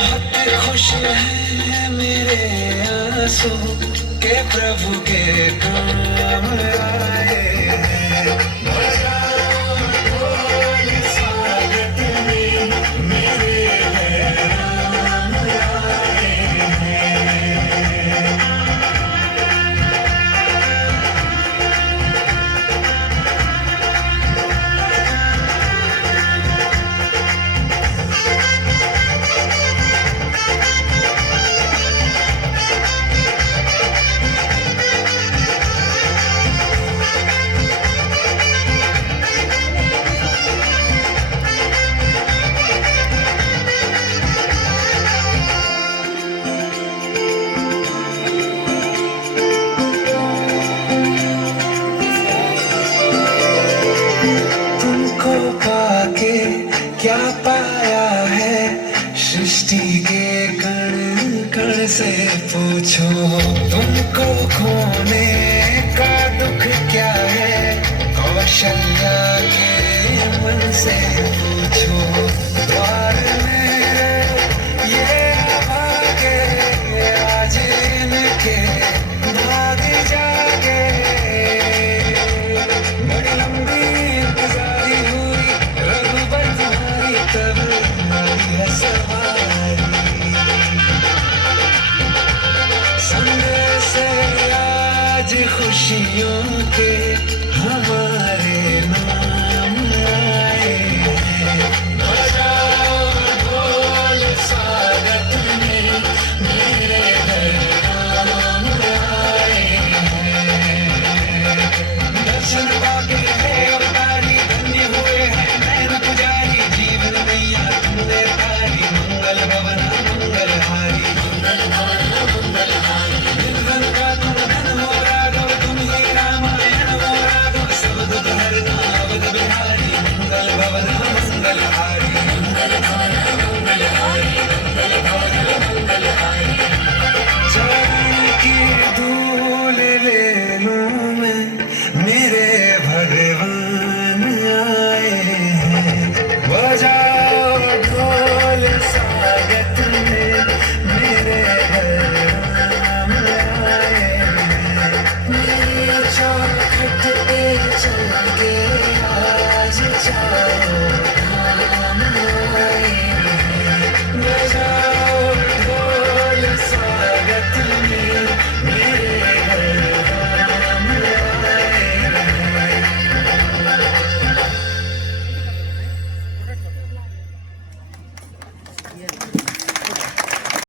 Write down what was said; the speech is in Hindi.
बहुत खुश है मेरे आंसू के प्रभु के काम आए हैं। बजाओ ढोल स्वागत में मेरे राम आए हैं। तुमको पाके क्या पाया है, सृष्टि के कण कण से पूछो। तुमको खोने का दुख क्या है, कौशल्या के मन से पूछो। द्वार में ये भागे आज इनके भाग जागे। बड़ी लंबी इंतजारी हुई रघुबर तुम्हारी, तब हुई है सवारी। संदेश आज खुशियों के हमारे नाम आए हैं। बजाओ ढोल स्वागत में मेरे राम आए हैं। दर्शन पाके है अवतारी, धन्य हुए हैं नैन पुजारी। जीवन मैया तुमने तारी, मंगल भवन मंगलहारी। निर्धन का तुम धन हो राघव, तुम ही रामायण हो राघव। सब दुख हरना अवध बिहारी, मंगल भवन मंगलहारी। चरण की धूल ले लूं मैं, मेरे भगवान आए हैं। बजाओ ढोल स्वागत में मेरे राम आए हैं। मेरी चौखट पे चल के आज जाओ।